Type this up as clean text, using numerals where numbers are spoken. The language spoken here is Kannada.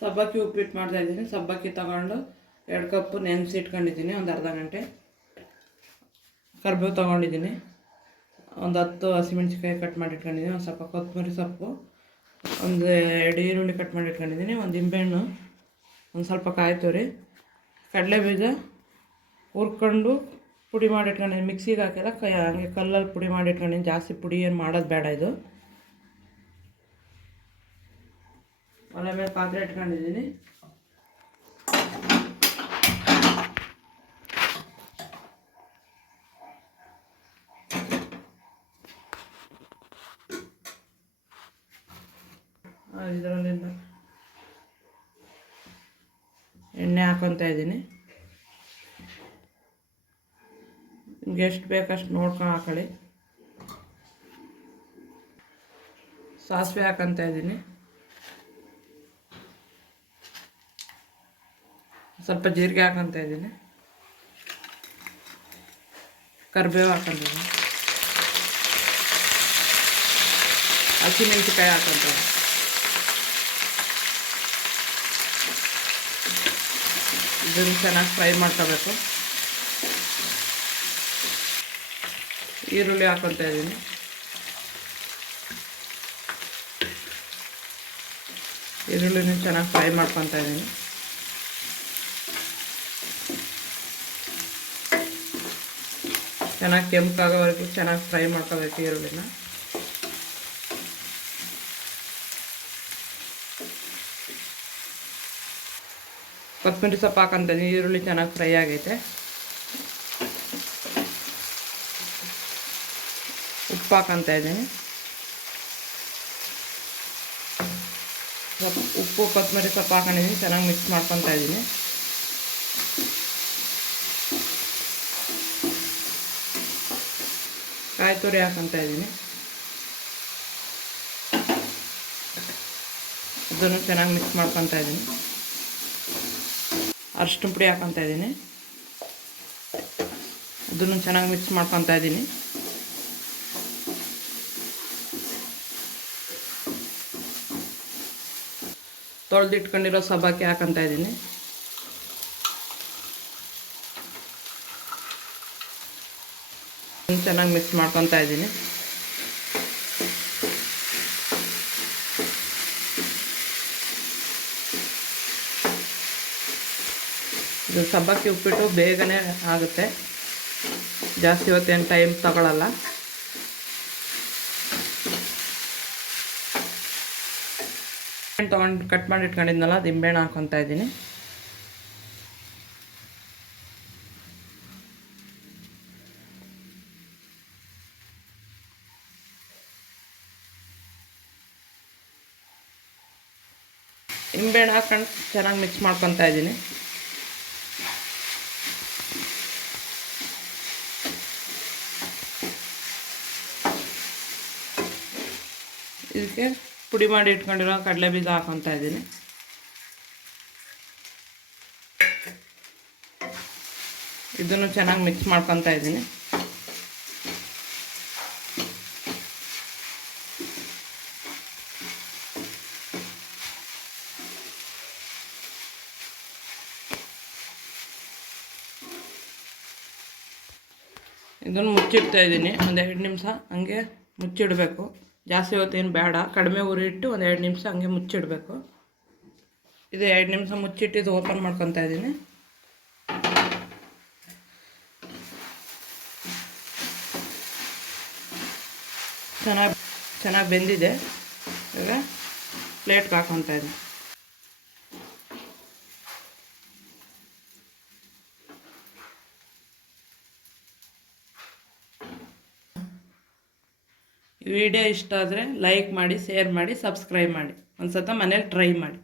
ಸಬ್ಬಕ್ಕಿ ಉಪ್ಪಿಟ್ಟು ಮಾಡ್ತಾಯಿದ್ದೀನಿ. ಸಬ್ಬಕ್ಕಿ ತಗೊಂಡು 2 ಕಪ್ ನೆನೆಸಿ ಇಟ್ಕೊಂಡಿದ್ದೀನಿ, ಒಂದು ಅರ್ಧ ಗಂಟೆ. ಕರಿಬೇವು ತೊಗೊಂಡಿದ್ದೀನಿ, ಒಂದು 10 ಹಸಿಮೆಣ್ಸಿಕಾಯಿ ಕಟ್ ಮಾಡಿ ಇಟ್ಕೊಂಡಿದ್ದೀನಿ, ಒಂದು ಸ್ವಲ್ಪ ಕೊತ್ತಂಬರಿ ಸೊಪ್ಪು, ಒಂದು 2 ಈರುಳ್ಳಿ ಕಟ್ ಮಾಡಿ ಇಟ್ಕೊಂಡಿದ್ದೀನಿ, ಒಂದು ನಿಂಬೆಹಣ್ಣು, ಒಂದು ಸ್ವಲ್ಪ ಕಾಯಿ ತುರಿ, ಕಡಲೆ ಬೀಜ ಹುರ್ಕೊಂಡು ಪುಡಿ ಮಾಡಿ ಇಟ್ಕೊಂಡಿದ್ದೀನಿ. ಮಿಕ್ಸಿಗೆ ಹಾಕಿಲ್ಲ, ಹಂಗೆ ಕಲ್ಲಲ್ಲಿ ಪುಡಿ ಮಾಡಿ ಇಟ್ಕೊಂಡಿದ್ದೀನಿ. ಜಾಸ್ತಿ ಪುಡಿ ಏನು ಮಾಡೋದು ಬೇಡ. ಇದು ಒಲೆ ಮೇಲೆ ಪಾತ್ರೆ ಇಟ್ಕೊಂಡಿದ್ದೀನಿ. ಇದರಲ್ಲಿಂದ ಎಣ್ಣೆ ಹಾಕೊತಾ ಇದ್ದೀನಿ. ನಿಮ್ಗೆ ಎಷ್ಟು ಬೇಕಷ್ಟು ನೋಡ್ಕೊಂಡು ಹಾಕೊಳ್ಳಿ. ಸಾಸಿವೆ ಹಾಕೊತಾ ಇದ್ದೀನಿ, ಸ್ವಲ್ಪ ಜೀರಿಗೆ ಹಾಕೊತಾ ಇದ್ದೀನಿ, ಕರಿಬೇವು ಹಾಕೊಂಡಿದ್ದೀನಿ, ಹಸಿಮೆಣಸಿಕಾಯಿ ಹಾಕೊತ ಇದ್ದೀನಿ. ಇದನ್ನು ಚೆನ್ನಾಗಿ ಫ್ರೈ ಮಾಡ್ಕೋಬೇಕು. ಈರುಳ್ಳಿ ಹಾಕೊತಾ ಇದ್ದೀನಿ, ಈರುಳ್ಳಿನ ಚೆನ್ನಾಗಿ ಫ್ರೈ ಮಾಡ್ಕೊತಾ ಇದ್ದೀನಿ. ಚೆನ್ನಾಗಿ ಕೆಂಪಾಗೋವರೆಗೂ ಚೆನ್ನಾಗಿ ಫ್ರೈ ಮಾಡ್ಕೋಬೇಕು ಈರುಳ್ಳಿನ. ಕೊತ್ತಂಬರಿ ಸೊಪ್ಪು ಹಾಕೊತಾ ಇದ್ದೀನಿ. ಈರುಳ್ಳಿ ಚೆನ್ನಾಗಿ ಫ್ರೈ ಆಗೈತೆ. ಉಪ್ಪು ಹಾಕೊತಾ ಇದ್ದೀನಿ. ಉಪ್ಪು ಕೊತ್ತಂಬರಿ ಸೊಪ್ಪು ಹಾಕೊಂಡಿದ್ದೀನಿ, ಚೆನ್ನಾಗಿ ಮಿಕ್ಸ್ ಮಾಡ್ಕೊತಾ ಇದ್ದೀನಿ. ಕಾಯಿ ತುರಿ ಹಾಕೊತಾ ಇದ್ದೀನಿ, ಅದನ್ನು ಚೆನ್ನಾಗಿ ಮಿಕ್ಸ್ ಮಾಡ್ಕೊತಾ ಇದ್ದೀನಿ. ಅರಿಶಿನ ಪುಡಿ ಹಾಕೊತಾ ಇದ್ದೀನಿ, ಅದನ್ನು ಚೆನ್ನಾಗಿ ಮಿಕ್ಸ್ ಮಾಡ್ಕೊತಾ ಇದ್ದೀನಿ. ತೊಳೆದಿಟ್ಕೊಂಡಿರೋ ಸಬ್ಬಕ್ಕಿ ಹಾಕೊತಾ ಇದ್ದೀನಿ. ಚೆನ್ನಾಗಿ ಮಿಕ್ಸ್ ಮಾಡ್ಕೊತಾ ಇದ್ದೀನಿ. ಇದು ಸಬ್ಬಕ್ಕಿ ಉಪ್ಪಿಟ್ಟು ಬೇಗನೆ ಆಗುತ್ತೆ, ಜಾಸ್ತಿ ಹೊತ್ತೇನು ಟೈಮ್ ತಗೊಳ್ಳಲ್ಲ. ತೊಗೊಂಡು ಕಟ್ ಮಾಡಿ ಇಟ್ಕೊಂಡಿದ್ನಲ್ಲ, ಅದು ನಿಂಬೆಹಣ್ಣು ಹಾಕ್ಕೊತಾ ಇದ್ದೀನಿ. ನಿಂಬೆಹಣ್ಣು ಹಾಕೊಂಡು ಚೆನ್ನಾಗಿ ಮಿಕ್ಸ್ ಮಾಡ್ಕೊತಾ ಇದ್ದೀನಿ. ಇದಕ್ಕೆ ಪುಡಿ ಮಾಡಿ ಇಟ್ಕೊಂಡಿರೋ ಕಡಲೆ ಬೀಜ ಹಾಕೊತಾ ಇದ್ದೀನಿ. ಇದನ್ನು ಚೆನ್ನಾಗಿ ಮಿಕ್ಸ್ ಮಾಡ್ಕೊತಾ ಇದ್ದೀನಿ. ಇದನ್ನು ಮುಚ್ಚಿಡ್ತಾ ಇದ್ದೀನಿ. ಒಂದು 2 ನಿಮಿಷ ಹಂಗೆ ಮುಚ್ಚಿಡಬೇಕು. ಜಾಸ್ತಿ ಹೊತ್ತೇನು ಬೇಡ, ಕಡಿಮೆ ಉರಿ ಇಟ್ಟು ಒಂದು 2 ನಿಮಿಷ ಹಂಗೆ ಮುಚ್ಚಿಡಬೇಕು. ಇದು 2 ನಿಮಿಷ ಮುಚ್ಚಿಟ್ಟಿದ್ದು ಓಪನ್ ಮಾಡ್ಕೊತಾ ಇದ್ದೀನಿ. ಚೆನ್ನಾಗಿ ಬೆಂದಿದೆ. ಈಗ ಪ್ಲೇಟ್ಗೆ ಹಾಕೊತಾ ಇದ್ದೀನಿ. ವಿಡಿಯೋ ಇಷ್ಟ ಆದರೆ ಲೈಕ್ ಮಾಡಿ, ಶೇರ್ ಮಾಡಿ, ಸಬ್ಸ್ಕ್ರೈಬ್ ಮಾಡಿ. ಒಂದು ಸಲ ಮನೇಲಿ ಟ್ರೈ ಮಾಡಿ.